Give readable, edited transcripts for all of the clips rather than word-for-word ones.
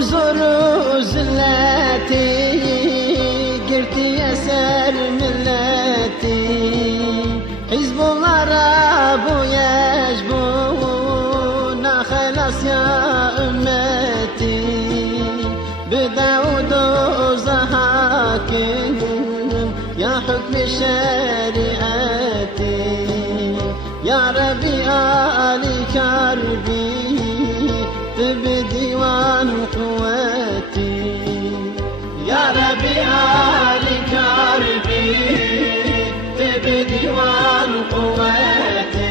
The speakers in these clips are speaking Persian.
زور زلتي قرتي أسر ملتي حزب الله رابو يجبونا خلاص يا أمتي بداود زهاكم يا حكم شريعتي يا ربي آلي كربي بديوان قوتي يا ربي آلي كربي بديوان قوتي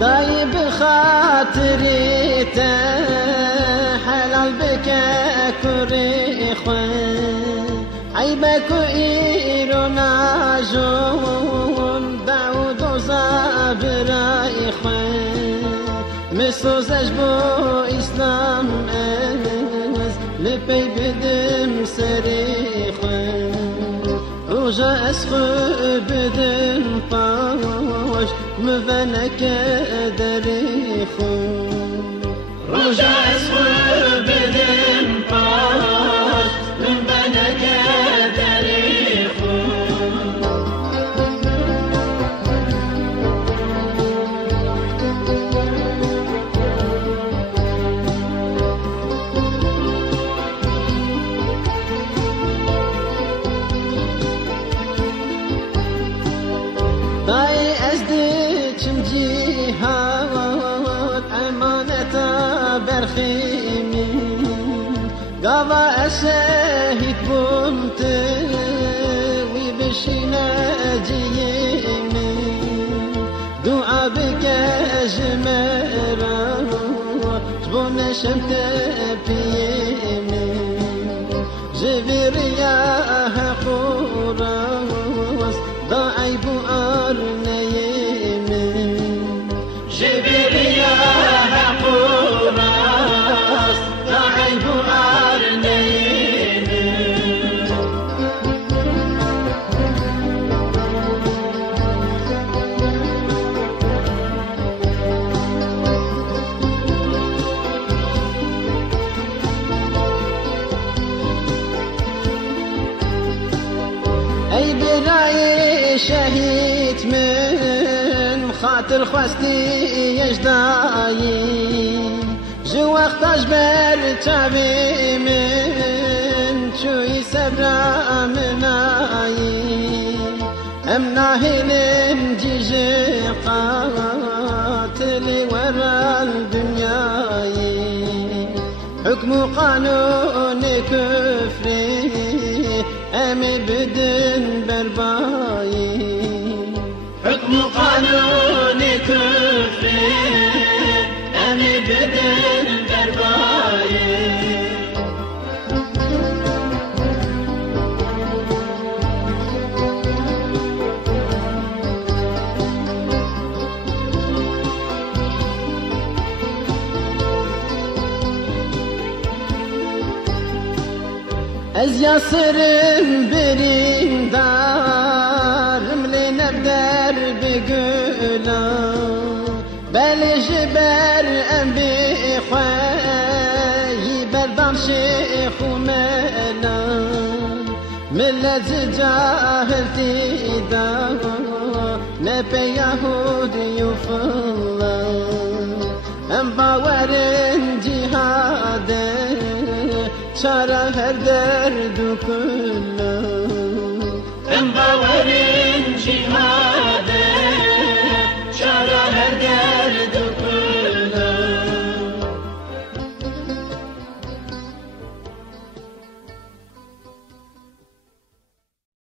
داي بخاطري حلال بك كوري خوان عيبك إيرونا جون داود وزابر إخوان مسوزش بو إسلام أز لبي بدم سري خوان روجا أسخو بدم باش مفنك دريخو رجع اسخو بدن باش مفنك دريخو داي أزدكم جهاد أمانة برخيمي قضى أشاهد بمت وبشنا جيمي دعا بك أجمرا جبونا شمت بيمي جبر يا قراص ضعيب أرنيمي جبر يا قراص ضعيب أرنيمي أي براي شهيد من خاطر خواستي يجداي جو وقت أجبر تعبي من شوي سبرا مناي أم ناهل جيجي قاتلي ورا الدنياي حكم قانون كفري أمي بدن برباي حكم قانون كفري أمي بدن برباي از یاسرم بریم دارم لنبدر بگلم بله جبر ام بخوایی بردان شیخ و ملم ملت جاهل تیدا نپی یهودی و فلم ام باورن جهاده چارا هر درد و کلم ام باورین جهاده چارا هر درد